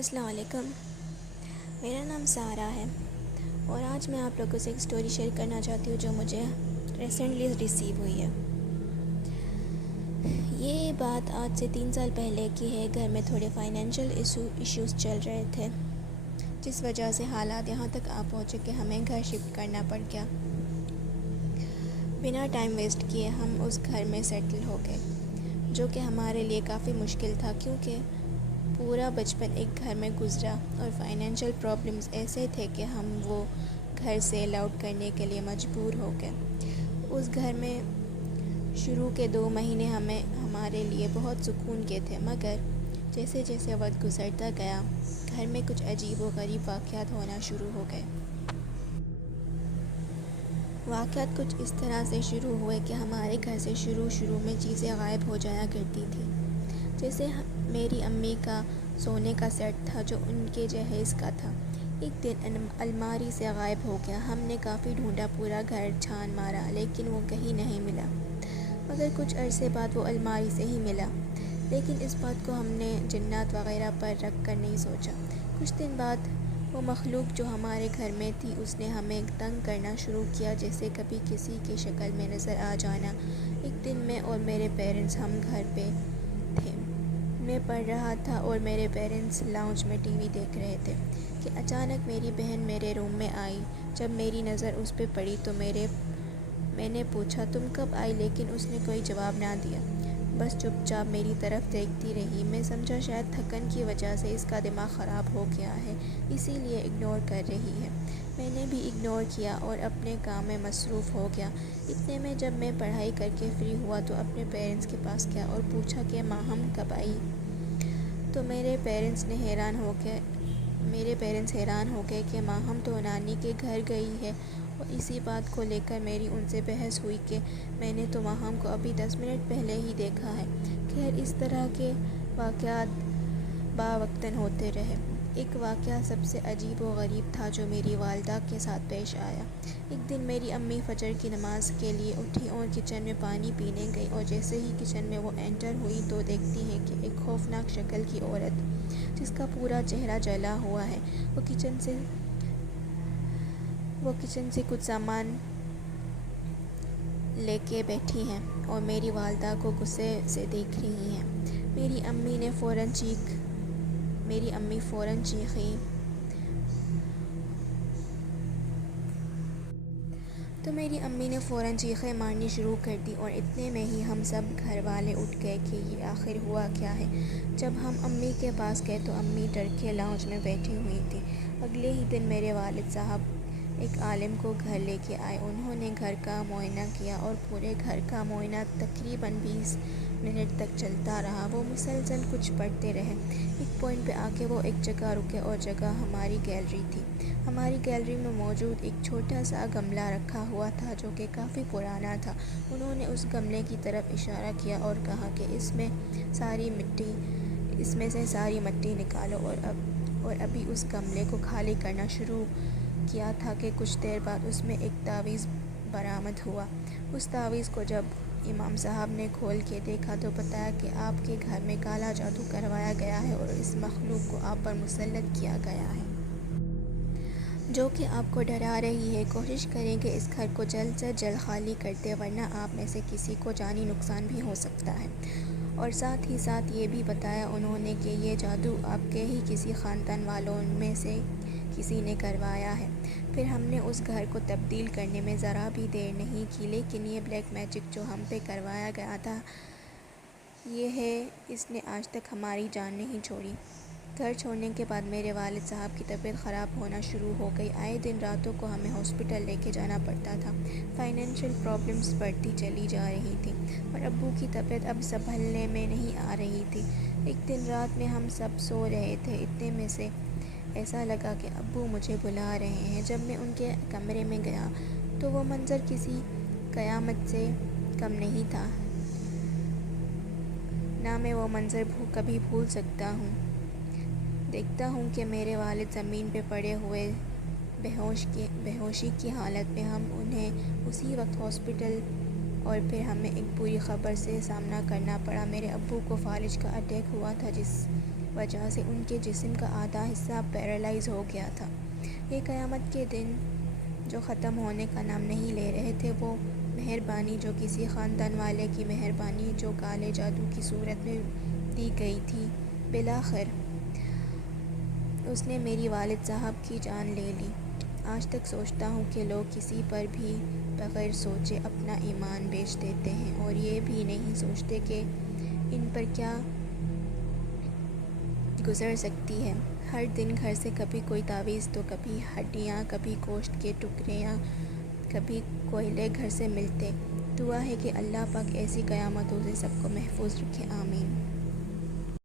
السلام علیکم، میرا نام سارہ ہے اور آج میں آپ لوگوں سے ایک سٹوری شیئر کرنا چاہتی ہوں جو مجھے ریسنٹلی ریسیو ہوئی ہے۔ یہ بات آج سے 3 سال پہلے کی ہے۔ گھر میں تھوڑے فائنینشیل ایشوز چل رہے تھے، جس وجہ سے حالات یہاں تک آ پہنچے کہ ہمیں گھر شفٹ کرنا پڑ گیا۔ بنا ٹائم ویسٹ کیے ہم اس گھر میں سیٹل ہو گئے، جو کہ ہمارے لیے کافی مشکل تھا کیونکہ پورا بچپن ایک گھر میں گزرا اور فائنینشیل پرابلمز ایسے تھے کہ ہم وہ گھر سیل آؤٹ کرنے کے لیے مجبور ہو گئے۔ اس گھر میں شروع کے 2 مہینے ہمارے لیے بہت سکون کے تھے، مگر جیسے جیسے وقت گزرتا گیا گھر میں کچھ عجیب و غریب واقعات ہونا شروع ہو گئے۔ واقعات کچھ اس طرح سے شروع ہوئے کہ ہمارے گھر سے شروع میں چیزیں غائب ہو جایا کرتی تھیں، جیسے میری امی کا سونے کا سیٹ تھا جو ان کے جہیز کا تھا۔ ایک دن الماری سے غائب ہو گیا۔ ہم نے کافی ڈھونڈا، پورا گھر چھان مارا، لیکن وہ کہیں نہیں ملا، مگر کچھ عرصے بعد وہ الماری سے ہی ملا۔ لیکن اس بات کو ہم نے جنات وغیرہ پر رکھ کر نہیں سوچا۔ کچھ دن بعد وہ مخلوق جو ہمارے گھر میں تھی اس نے ہمیں تنگ کرنا شروع کیا، جیسے کبھی کسی کی شکل میں نظر آ جانا۔ ایک دن میں اور میرے پیرنٹس ہم گھر پہ تھے۔ میں پڑھ رہا تھا اور میرے پیرنٹس لاؤنج میں ٹی وی دیکھ رہے تھے کہ اچانک میری بہن میرے روم میں آئی۔ جب میری نظر اس پہ پڑی تو میں نے پوچھا تم کب آئی، لیکن اس نے کوئی جواب نہ دیا، بس چپ چاپ میری طرف دیکھتی رہی۔ میں سمجھا شاید تھکن کی وجہ سے اس کا دماغ خراب ہو گیا ہے، اسی لیے اگنور کر رہی ہے۔ میں نے بھی اگنور کیا اور اپنے کام میں مصروف ہو گیا۔ اتنے میں جب میں پڑھائی کر کے فری ہوا تو اپنے پیرنٹس کے پاس گیا اور پوچھا کہ ماں ہم کب آئی، تو میرے پیرنٹس حیران ہو گئے کہ ماں ہم تو نانی کے گھر گئی ہے، اور اسی بات کو لے کر میری ان سے بحث ہوئی کہ میں نے تو ماہم کو ابھی 10 منٹ پہلے ہی دیکھا ہے۔ خیر اس طرح کے واقعات باوقتاً ہوتے رہے۔ ایک واقعہ سب سے عجیب و غریب تھا جو میری والدہ کے ساتھ پیش آیا۔ ایک دن میری امی فجر کی نماز کے لیے اٹھی اور کچن میں پانی پینے گئی، اور جیسے ہی کچن میں وہ انٹر ہوئی تو دیکھتی ہیں کہ ایک خوفناک شکل کی عورت جس کا پورا چہرہ جلا ہوا ہے، وہ کچن سے کچھ سامان لے کے بیٹھی ہیں اور میری والدہ کو غصے سے دیکھ رہی ہیں۔ میری امی فوراً چیخیں تو میری امی نے فوراً چیخیں مارنی شروع کر دی، اور اتنے میں ہی ہم سب گھر والے اٹھ گئے کہ یہ آخر ہوا کیا ہے۔ جب ہم امی کے پاس گئے تو امی ڈر کے لاؤنج میں بیٹھی ہوئی تھیں۔ اگلے ہی دن میرے والد صاحب ایک عالم کو گھر لے کے آئے۔ انہوں نے گھر کا معائنہ کیا اور پورے گھر کا معائنہ تقریباً 20 منٹ تک چلتا رہا۔ وہ مسلسل کچھ پڑھتے رہے۔ ایک پوائنٹ پہ آ کے وہ ایک جگہ رکے اور جگہ ہماری گیلری تھی۔ ہماری گیلری میں موجود ایک چھوٹا سا گملہ رکھا ہوا تھا جو کہ کافی پرانا تھا۔ انہوں نے اس گملے کی طرف اشارہ کیا اور کہا کہ اس میں سے ساری مٹی نکالو، اور ابھی اس گملے کو خالی کرنا شروع کیا تھا کہ کچھ دیر بعد اس میں ایک تعویذ برآمد ہوا۔ اس تعویذ کو جب امام صاحب نے کھول کے دیکھا تو بتایا کہ آپ کے گھر میں کالا جادو کروایا گیا ہے اور اس مخلوق کو آپ پر مسلط کیا گیا ہے، جو کہ آپ کو ڈرا رہی ہے۔ کوشش کریں کہ اس گھر کو جلد سے جلد خالی کر دیں، ورنہ آپ میں سے کسی کو جانی نقصان بھی ہو سکتا ہے۔ اور ساتھ ہی ساتھ یہ بھی بتایا انہوں نے کہ یہ جادو آپ کے ہی کسی خاندان والوں میں سے کسی نے کروایا ہے۔ پھر ہم نے اس گھر کو تبدیل کرنے میں ذرا بھی دیر نہیں کی، لیکن یہ بلیک میجک جو ہم پہ کروایا گیا تھا اس نے آج تک ہماری جان نہیں چھوڑی۔ گھر چھوڑنے کے بعد میرے والد صاحب کی طبیعت خراب ہونا شروع ہو گئی۔ آئے دن راتوں کو ہمیں ہاسپٹل لے کے جانا پڑتا تھا۔ فائنینشیل پرابلمز بڑھتی چلی جا رہی تھیں اور ابو کی طبیعت اب سنبھلنے میں نہیں آ رہی تھی۔ ایک دن رات میں ہم سب سو رہے تھے، اتنے میں سے ایسا لگا کہ ابو مجھے بلا رہے ہیں۔ جب میں ان کے کمرے میں گیا تو وہ منظر کسی قیامت سے کم نہیں تھا، نہ میں وہ منظر کبھی بھول سکتا ہوں۔ دیکھتا ہوں کہ میرے والد زمین پہ پڑے ہوئے بے ہوشی کی حالت میں، ہم انہیں اسی وقت ہاسپٹل، اور پھر ہمیں ایک بری خبر سے سامنا کرنا پڑا۔ میرے ابو کو فالج کا اٹیک ہوا تھا، جس وجہ سے ان کے جسم کا آدھا حصہ پیرالائز ہو گیا تھا۔ یہ قیامت کے دن جو ختم ہونے کا نام نہیں لے رہے تھے، وہ مہربانی جو کسی خاندان والے کی مہربانی جو کالے جادو کی صورت میں دی گئی تھی، بالآخر اس نے میری والد صاحب کی جان لے لی۔ آج تک سوچتا ہوں کہ لوگ کسی پر بھی بغیر سوچے اپنا ایمان بیچ دیتے ہیں، اور یہ بھی نہیں سوچتے کہ ان پر کیا گزر سکتی ہے۔ ہر دن گھر سے کبھی کوئی تعویذ تو کبھی ہڈیاں، کبھی گوشت کے ٹکڑیاں، کبھی کوئلے گھر سے ملتے۔ دعا ہے کہ اللہ پاک ایسی قیامتوں سے سب کو محفوظ رکھے، آمین۔